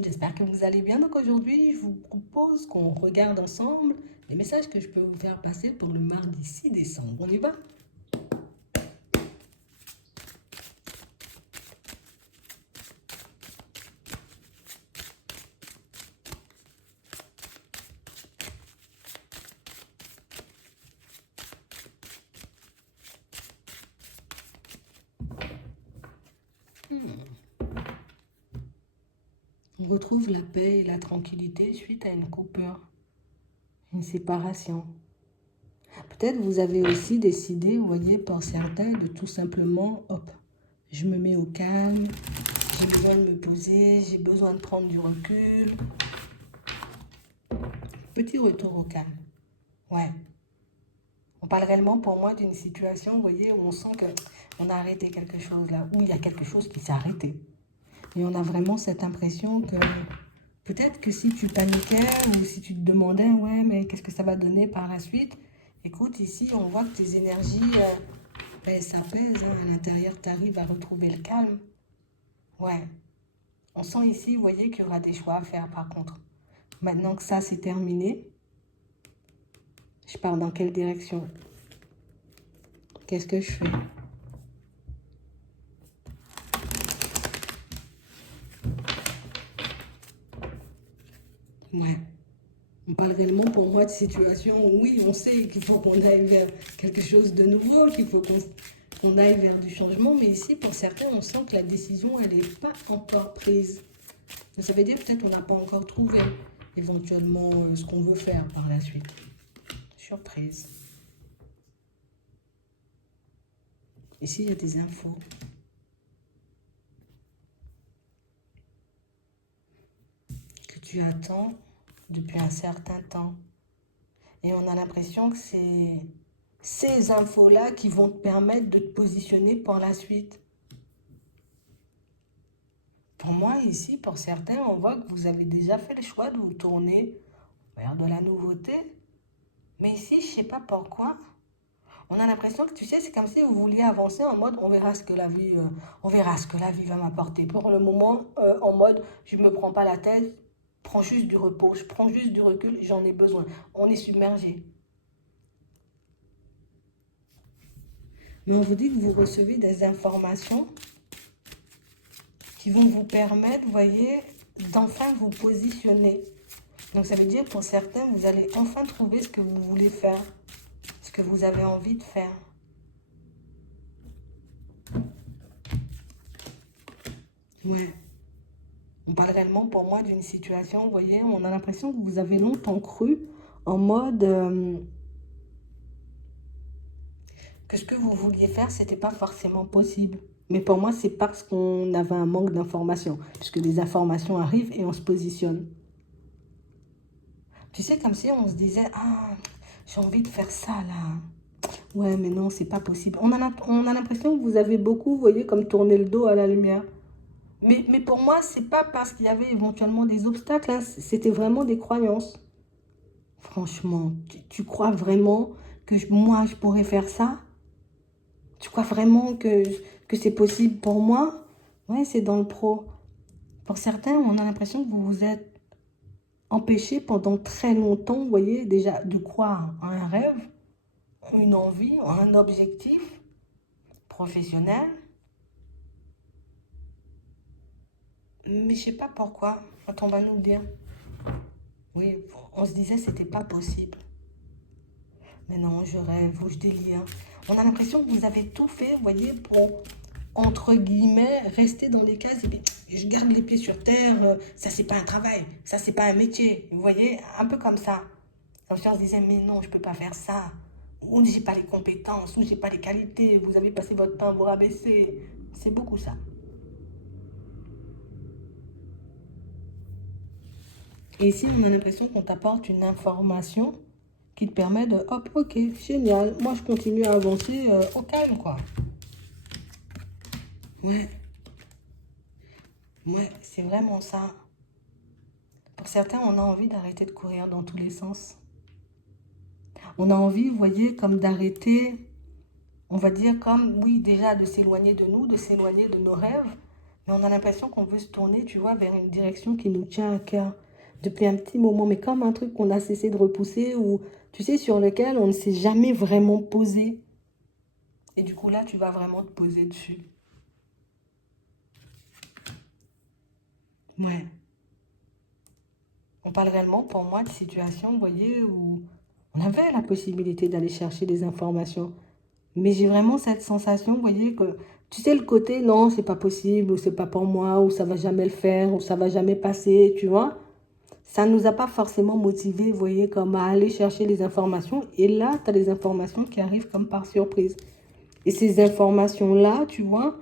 monde, j'espère que vous allez bien. Donc aujourd'hui, je vous propose qu'on regarde ensemble les messages que je peux vous faire passer pour le mardi 6 décembre. On y va? On retrouve la paix et la tranquillité suite à une coupure, une séparation. Peut-être vous avez aussi décidé, vous voyez, pour certains, de tout simplement, hop, je me mets au calme, j'ai besoin de me poser, j'ai besoin de prendre du recul. Petit retour au calme. Ouais. On parle réellement pour moi d'une situation, vous voyez, où on sent qu'on a arrêté quelque chose là, où il y a quelque chose qui s'est arrêté. Et on a vraiment cette impression que peut-être que si tu paniquais ou si tu te demandais, ouais, mais qu'est-ce que ça va donner par la suite? Écoute, ici, on voit que tes énergies s'apaisent. À l'intérieur, tu arrives à retrouver le calme. Ouais. On sent ici, vous voyez, qu'il y aura des choix à faire par contre. Maintenant que ça, c'est terminé, je pars dans quelle direction? Qu'est-ce que je fais? Ouais. On parle réellement pour moi de situation où oui, on sait qu'il faut qu'on aille vers quelque chose de nouveau, qu'il faut qu'on aille vers du changement. Mais ici, pour certains, on sent que la décision, elle n'est pas encore prise. Ça veut dire peut-être qu'on n'a pas encore trouvé éventuellement ce qu'on veut faire par la suite. Surprise. Ici, il y a des infos. Que tu attends depuis un certain temps. Et on a l'impression que c'est ces infos-là qui vont te permettre de te positionner pour la suite. Pour moi, ici, pour certains, on voit que vous avez déjà fait le choix de vous tourner vers de la nouveauté. Mais ici, je ne sais pas pourquoi. On a l'impression que, tu sais, c'est comme si vous vouliez avancer en mode on verra ce que la vie, va m'apporter. Pour le moment, en mode je ne me prends pas la tête, je prends juste du repos, je prends juste du recul, j'en ai besoin. On est submergé. Mais on vous dit que vous recevez des informations qui vont vous permettre, vous voyez, d'enfin vous positionner. Donc ça veut dire pour certains, vous allez enfin trouver ce que vous voulez faire, ce que vous avez envie de faire. Ouais. On parle réellement pour moi d'une situation, vous voyez, on a l'impression que vous avez longtemps cru en mode que ce que vous vouliez faire, c'était pas forcément possible. Mais pour moi, c'est parce qu'on avait un manque d'informations, puisque les informations arrivent et on se positionne. Tu sais, comme si on se disait, ah, j'ai envie de faire ça là. Ouais, mais non, c'est pas possible. On a l'impression que vous avez beaucoup, vous voyez, comme tourner le dos à la lumière. Mais pour moi, c'est pas parce qu'il y avait éventuellement des obstacles, hein, c'était vraiment des croyances. Franchement, tu crois vraiment que moi, je pourrais faire ça? Tu crois vraiment que c'est possible pour moi? Ouais, c'est dans le pro. Pour certains, on a l'impression que vous vous êtes empêché pendant très longtemps, vous voyez, déjà de croire à un rêve, une envie, un objectif professionnel. Mais je sais pas pourquoi. Quand on va nous le dire. Oui, on se disait que c'était pas possible. Mais non, je rêve ou je délire. On a l'impression que vous avez tout fait, vous voyez, pour, entre guillemets, rester dans les cases. Et puis, je garde les pieds sur terre, ça c'est pas un travail, ça c'est pas un métier. Vous voyez, un peu comme ça. Comme si on se disait, mais non, je peux pas faire ça. Ou j'ai pas les compétences, ou j'ai pas les qualités, vous avez passé votre temps à vous rabaisser. C'est beaucoup ça. Et ici, on a l'impression qu'on t'apporte une information qui te permet de, hop, ok, génial, moi je continue à avancer au calme, quoi. Ouais, ouais, c'est vraiment ça. Pour certains, on a envie d'arrêter de courir dans tous les sens. On a envie, vous voyez, comme d'arrêter, on va dire comme, oui, déjà de s'éloigner de nous, de s'éloigner de nos rêves, Mais on a l'impression qu'on veut se tourner, tu vois, vers une direction qui nous tient à cœur depuis un petit moment, mais comme un truc qu'on a cessé de repousser ou, tu sais, sur lequel on ne s'est jamais vraiment posé. Et du coup, là, tu vas vraiment te poser dessus. Ouais. On parle réellement, pour moi, de situations, vous voyez, où on avait la possibilité d'aller chercher des informations. Mais j'ai vraiment cette sensation, vous voyez, que tu sais, le côté non, c'est pas possible, ou c'est pas pour moi, ou ça va jamais le faire, ou ça va jamais passer, tu vois. Ça ne nous a pas forcément motivés, vous voyez, comme à aller chercher les informations. Et là, tu as les informations qui arrivent comme par surprise. Et ces informations-là, tu vois,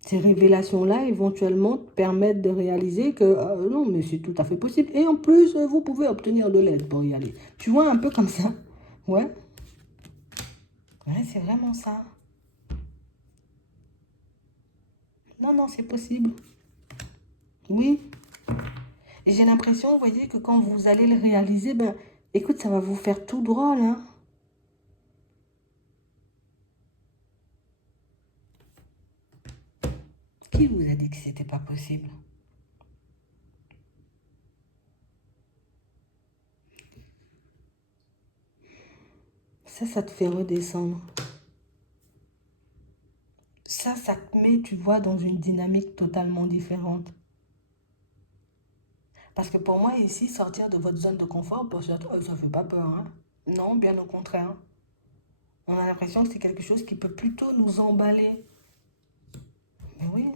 ces révélations-là, éventuellement, te permettent de réaliser que non, mais c'est tout à fait possible. Et en plus, vous pouvez obtenir de l'aide pour y aller. Tu vois, un peu comme ça. Ouais, ouais, c'est vraiment ça. Non, non, c'est possible. Oui. Et j'ai l'impression, vous voyez, que quand vous allez le réaliser, ben, écoute, ça va vous faire tout drôle, hein. Qui vous a dit que c'était pas possible? Ça te fait redescendre. Ça te met, tu vois, dans une dynamique totalement différente. Parce que pour moi, ici, sortir de votre zone de confort, pour certains, ça ne fait pas peur, hein. Non, bien au contraire. On a l'impression que c'est quelque chose qui peut plutôt nous emballer. Mais oui,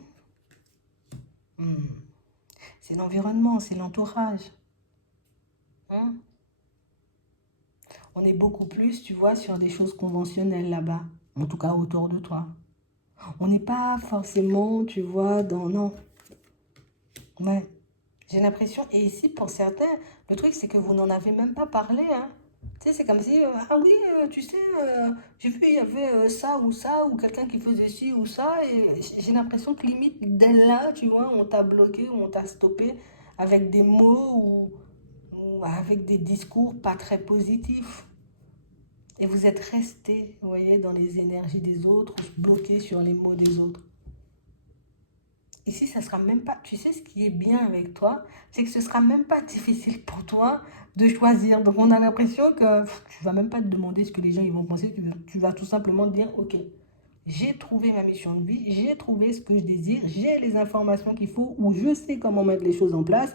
hmm, c'est l'environnement, c'est l'entourage, hein. On est beaucoup plus, tu vois, sur des choses conventionnelles là-bas. En tout cas, autour de toi. On n'est pas forcément, tu vois, dans... Non, ouais. J'ai l'impression, et ici, pour certains, le truc, c'est que vous n'en avez même pas parlé, hein. Tu sais, c'est comme si, ah oui, tu sais, j'ai vu, il y avait ça, ou quelqu'un qui faisait ci ou ça, et j'ai l'impression que limite, dès là, tu vois, on t'a bloqué ou on t'a stoppé avec des mots ou avec des discours pas très positifs. Et vous êtes resté, vous voyez, dans les énergies des autres, bloqué sur les mots des autres. Ici, ça sera même pas, tu sais ce qui est bien avec toi, c'est que ce sera même pas difficile pour toi de choisir. Donc on a l'impression que tu vas même pas te demander ce que les gens ils vont penser, tu vas tout simplement te dire, ok, j'ai trouvé ma mission de vie, j'ai trouvé ce que je désire, j'ai les informations qu'il faut, ou je sais comment mettre les choses en place.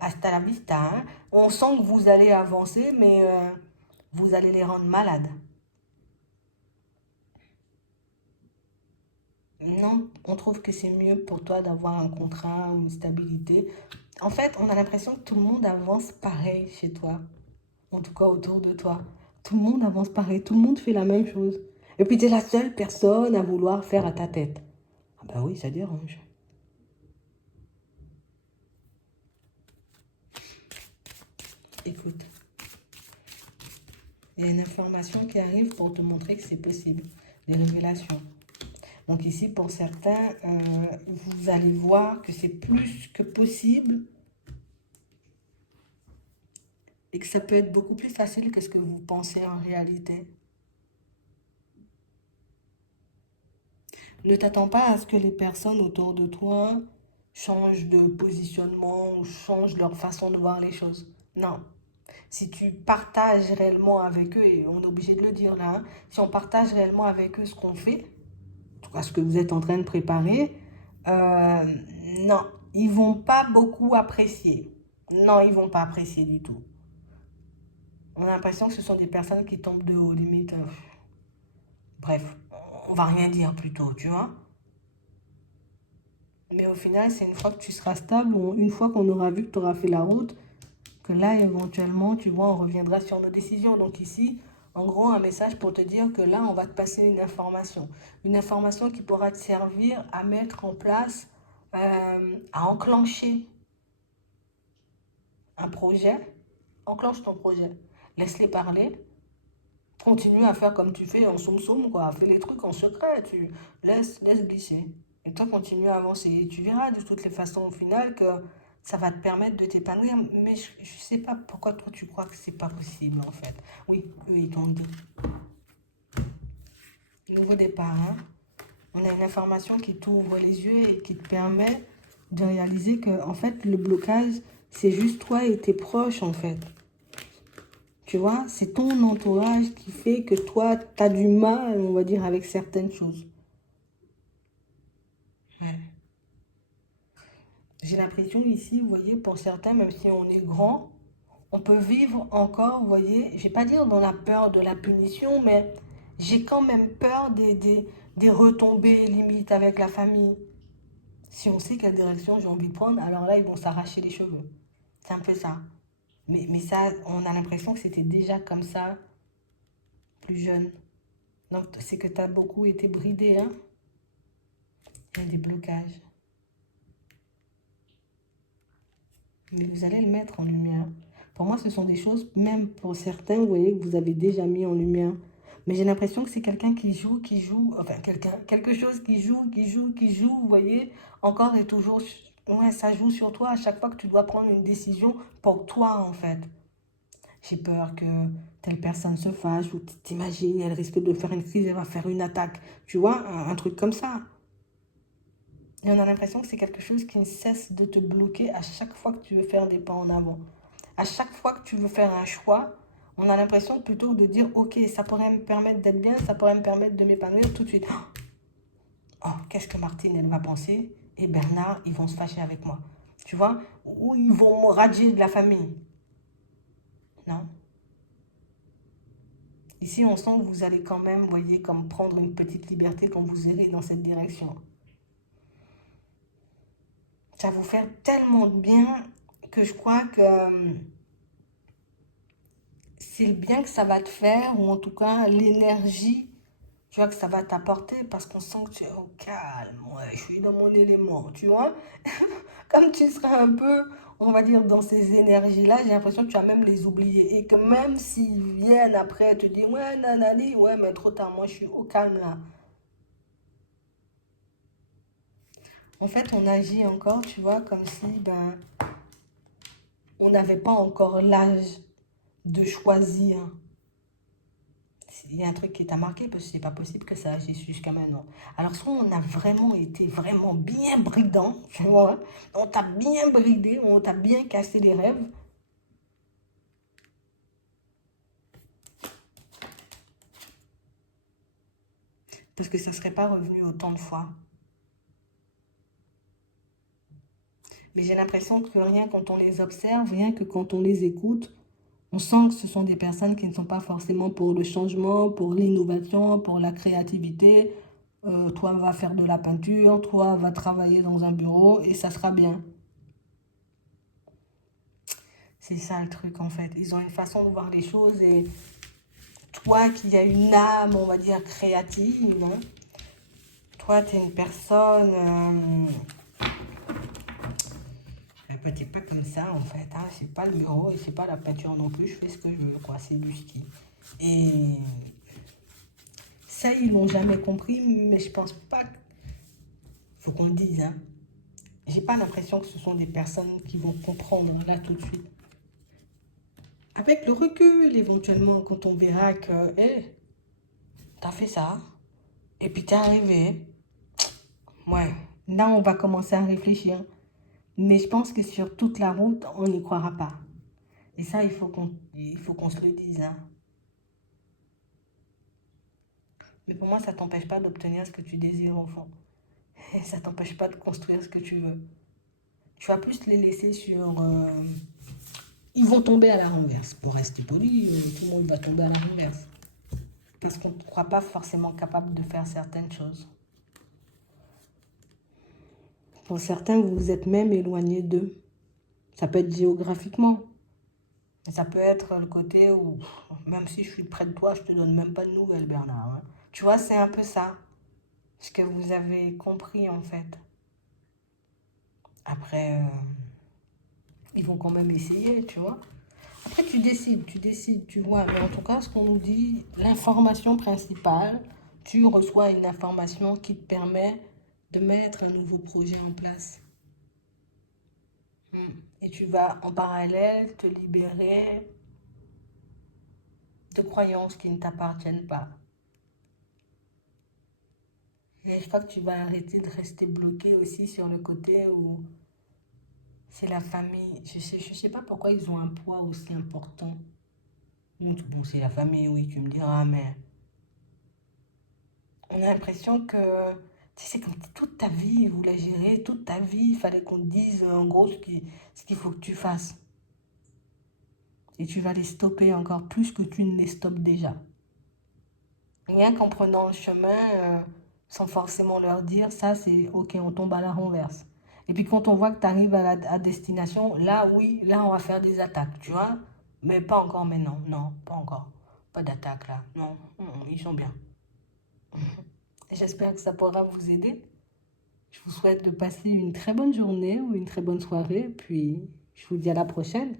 Hasta la vista, hein. On sent que vous allez avancer, mais vous allez les rendre malades. Non, on trouve que c'est mieux pour toi d'avoir un contrat ou une stabilité. En fait, on a l'impression que tout le monde avance pareil chez toi, en tout cas autour de toi. Tout le monde avance pareil, tout le monde fait la même chose. Et puis tu es la seule personne à vouloir faire à ta tête. Ah bah oui, ça dérange. Écoute, il y a une information qui arrive pour te montrer que c'est possible. Des révélations. Donc ici, pour certains, vous allez voir que c'est plus que possible et que ça peut être beaucoup plus facile que ce que vous pensez en réalité. Ne t'attends pas à ce que les personnes autour de toi changent de positionnement ou changent leur façon de voir les choses. Non. Si tu partages réellement avec eux, et on est obligé de le dire là, hein, si on partage réellement avec eux ce qu'on fait, en tout cas ce que vous êtes en train de préparer, euh, non, ils vont pas beaucoup apprécier. Non, ils vont pas apprécier du tout. On a l'impression que ce sont des personnes qui tombent de haut, limite. Bref, on va rien dire plutôt, tu vois. Mais au final, c'est une fois que tu seras stable, ou une fois qu'on aura vu que tu auras fait la route, que là, éventuellement, tu vois, on reviendra sur nos décisions. Donc ici, en gros, un message pour te dire que là, on va te passer une information. Une information qui pourra te servir à mettre en place, à enclencher un projet. Enclenche ton projet. Laisse-les parler. Continue à faire comme tu fais en soum-soum, quoi. Fais les trucs en secret. Tu laisse glisser. Et toi, continue à avancer. Et tu verras de toutes les façons au final que ça va te permettre de t'épanouir. Mais je ne sais pas pourquoi toi tu crois que c'est pas possible en fait. Oui, eux ils t'ont dit. Nouveau départ, hein. On a une information qui t'ouvre les yeux et qui te permet de réaliser que, en fait, le blocage, c'est juste toi et tes proches, en fait. Tu vois, c'est ton entourage qui fait que toi, tu as du mal, on va dire, avec certaines choses. Ouais. J'ai l'impression ici, vous voyez, pour certains, même si on est grand, on peut vivre encore, vous voyez, je vais pas dire dans la peur de la punition, mais j'ai quand même peur des retombées limites avec la famille. Si on sait quelle direction j'ai envie de prendre, alors là, ils vont s'arracher les cheveux. C'est un peu ça. Mais ça, on a l'impression que c'était déjà comme ça, plus jeune. Donc, c'est que tu as beaucoup été bridé, hein? Il y a des blocages. Mais vous allez le mettre en lumière. Pour moi, ce sont des choses, même pour certains, vous voyez, que vous avez déjà mis en lumière. Mais j'ai l'impression que c'est quelqu'un qui joue, enfin, quelque chose qui joue, vous voyez, encore et toujours. Ouais, ça joue sur toi à chaque fois que tu dois prendre une décision pour toi, en fait. J'ai peur que telle personne se fâche ou t'imagines, elle risque de faire une crise, elle va faire une attaque. Tu vois, un truc comme ça. Et on a l'impression que c'est quelque chose qui ne cesse de te bloquer à chaque fois que tu veux faire des pas en avant. À chaque fois que tu veux faire un choix, on a l'impression plutôt de dire, ok, ça pourrait me permettre d'être bien, ça pourrait me permettre de m'épanouir tout de suite. Oh, qu'est-ce que Martine, elle va penser? Et Bernard, ils vont se fâcher avec moi. Tu vois? Ou ils vont me radier de la famille. Non. Ici, on sent que vous allez quand même, vous voyez, comme prendre une petite liberté quand vous irez dans cette direction. Ça va vous faire tellement de bien que je crois que c'est le bien que ça va te faire, ou en tout cas l'énergie, tu vois, que ça va t'apporter, parce qu'on sent que tu es au calme, ouais, je suis dans mon élément, tu vois. Comme tu seras un peu, on va dire, dans ces énergies-là, j'ai l'impression que tu vas même les oublier. Et que même s'ils viennent après te dire, ouais, nanani, ouais, mais trop tard, moi je suis au calme là. En fait, on agit encore, tu vois, comme si, ben, on n'avait pas encore l'âge de choisir. Il y a un truc qui t'a marqué parce que c'est pas possible que ça agisse jusqu'à maintenant. Alors, soit on a vraiment été vraiment bien bridant, tu vois, on t'a bien bridé, on t'a bien cassé les rêves, parce que ça serait pas revenu autant de fois. Mais j'ai l'impression que rien quand on les observe, rien que quand on les écoute, on sent que ce sont des personnes qui ne sont pas forcément pour le changement, pour l'innovation, pour la créativité. Toi, va faire de la peinture, toi, va travailler dans un bureau et ça sera bien. C'est ça le truc en fait. Ils ont une façon de voir les choses et toi qui as une âme, on va dire, créative, hein, toi, tu es une personne... t'es pas comme ça en fait. Hein. C'est pas le bureau et c'est pas la peinture non plus. Je fais ce que je veux, quoi. C'est du ski. Et ça, ils l'ont jamais compris, mais je pense pas. Faut qu'on le dise, hein. J'ai pas l'impression que ce sont des personnes qui vont comprendre là tout de suite. Avec le recul, éventuellement, quand on verra que, hé, t'as fait ça, et puis t'es arrivé, ouais, là on va commencer à réfléchir. Mais je pense que sur toute la route, on n'y croira pas. Et ça, il faut qu'on se le dise. Hein. Mais pour moi, ça ne t'empêche pas d'obtenir ce que tu désires au fond. Et ça ne t'empêche pas de construire ce que tu veux. Tu vas plus les laisser sur... ils vont tomber à la renverse. Pour rester poli, tout le monde va tomber à la renverse. Parce qu'on ne croit pas forcément capable de faire certaines choses. Pour certains, vous vous êtes même éloigné d'eux. Ça peut être géographiquement. Ça peut être le côté où, même si je suis près de toi, je te donne même pas de nouvelles, Bernard. Hein. Tu vois, c'est un peu ça. Ce que vous avez compris, en fait. Après, ils vont quand même essayer, tu vois. Après, tu décides, tu vois. Mais en tout cas, ce qu'on nous dit, l'information principale, tu reçois une information qui te permet de mettre un nouveau projet en place. Et tu vas en parallèle te libérer de croyances qui ne t'appartiennent pas. Et je crois que tu vas arrêter de rester bloqué aussi sur le côté où c'est la famille. Je sais pas pourquoi ils ont un poids aussi important. Bon, c'est la famille, oui, tu me diras, mais on a l'impression que tu sais, c'est comme toute ta vie, vous la gérez, toute ta vie, il fallait qu'on te dise en gros ce qu'il faut que tu fasses. Et tu vas les stopper encore plus que tu ne les stoppes déjà. Rien qu'en prenant le chemin, sans forcément leur dire, ça c'est ok, on tombe à la renverse. Et puis quand on voit que tu arrives à destination, là oui, là on va faire des attaques, tu vois. Mais pas encore maintenant, non, pas encore. Pas d'attaque là, non, ils sont bien. J'espère que ça pourra vous aider. Je vous souhaite de passer une très bonne journée ou une très bonne soirée, puis je vous dis à la prochaine.